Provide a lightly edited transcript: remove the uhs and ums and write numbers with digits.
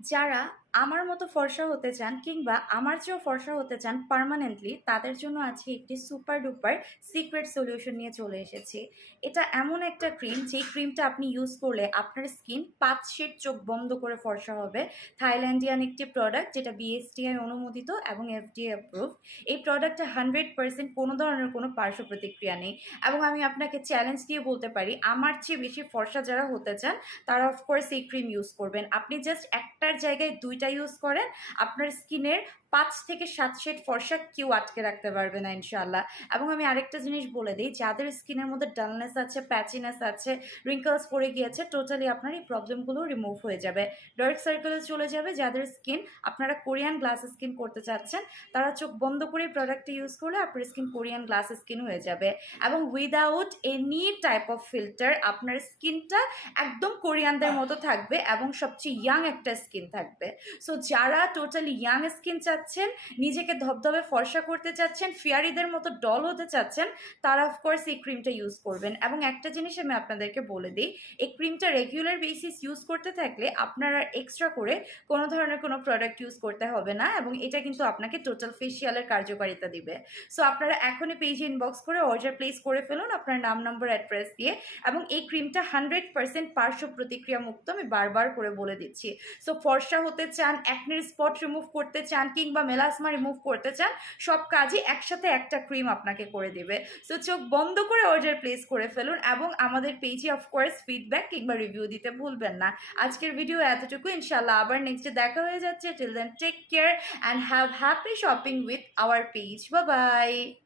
যারা আমার মতো ফর্সা হতে চান কিংবা আমার চেয়েও ফর্সা হতে চান পার্মানেন্টলি, তাদের জন্য আজকে একটি সুপার ডুপার সিক্রেট সলিউশন নিয়ে চলে এসেছি। এটা এমন একটা ক্রিম, যেই ক্রিমটা আপনি ইউজ করলে আপনার স্কিন 5 শেড চোখ বন্ধ করে ফর্সা হবে। থাইল্যান্ডিয়ান একটি প্রোডাক্ট, যেটা বিএসটিআই অনুমোদিত এবং এফডিএ অ্যাপ্রুভ। এই প্রোডাক্টে 100% কোনো ধরনের কোনো পার্শ্ব প্রতিক্রিয়া নেই। এবং আমি আপনাকে চ্যালেঞ্জ দিয়ে বলতে পারি, আমার চেয়ে বেশি ফর্সা যারা হতে চান তারা অফকোর্স এই ক্রিম ইউজ করবেন। আপনি জাস্ট একটার জায়গায় দুইটা ইউজ করেন, আপনার স্কিনের 5 থেকে 7 শেড ফর্সা কেউ আটকে রাখতে পারবে না ইনশাল্লাহ। এবং আমি আরেকটা জিনিস বলে দিই, যাদের স্কিনের মধ্যে ডালনেস আছে, প্যাচিনেস আছে, রিঙ্কলস পড়ে গিয়েছে, টোটালি আপনার এই প্রবলেমগুলো রিমুভ হয়ে যাবে। ডার্ক সার্কেলে চলে যাবে। যাদের স্কিন আপনারা কোরিয়ান গ্লাস স্কিন করতে চাচ্ছেন, তারা চোখ বন্ধ করে প্রোডাক্টটি ইউজ করলে আপনার স্কিন কোরিয়ান গ্লাস স্কিন হয়ে যাবে। এবং without any type of filter আপনার স্কিনটা একদম কোরিয়ানদের মতো থাকবে এবং সবচেয়ে ইয়াং একটা স্কিন থাকবে। সো যারা টোটালি ইয়াং স্কিন চাচ্ছেন, নিজেকে ধবধবে ফর্সা করতে চাচ্ছেন, ফিয়ারিদের মতো ডল হতে চাচ্ছেন, তারা অফকোর্স এই ক্রিমটা ইউজ করবেন। এবং একটা জিনিস আমি আপনাদেরকে বলে দিই, এই ক্রিমটা রেগুলার বেসিস ইউজ করতে থাকলে আপনারা এক্সট্রা করে কোনো ধরনের কোনো প্রোডাক্ট ইউজ করতে হবে না, এবং এটা কিন্তু আপনাকে টোটাল ফেসিয়ালের কার্যকারিতা দিবে। সো আপনারা এখনই পেজে ইনবক্স করে অর্ডার প্লেস করে ফেলুন আপনার নাম, নম্বর, অ্যাড্রেস দিয়ে। এবং এই ক্রিমটা 100% পার্শ্ব প্রতিক্রিয়া মুক্ত, আমি বারবার করে বলে দিচ্ছি। সো ফর্সা হতে চান, অ্যাকনের স্পট রিমুভ করতে চান, কিংবা মেলাসমা রিমুভ করতে চান, সব কাজই একসাথে একটা ক্রিম আপনাকে করে দিবে। সো চোখ বন্ধ করে অর্ডার প্লেস করে ফেলুন এবং আমাদের পেজে অফকোর্স ফিডব্যাক কিংবা রিভিউ দিতে ভুলবেন না। আজকের ভিডিও এতটুকু, ইনশাল্লাহ আবার নেক্সটে দেখা হয়ে যাচ্ছে। Till then take care and have happy shopping with our page. Bye by.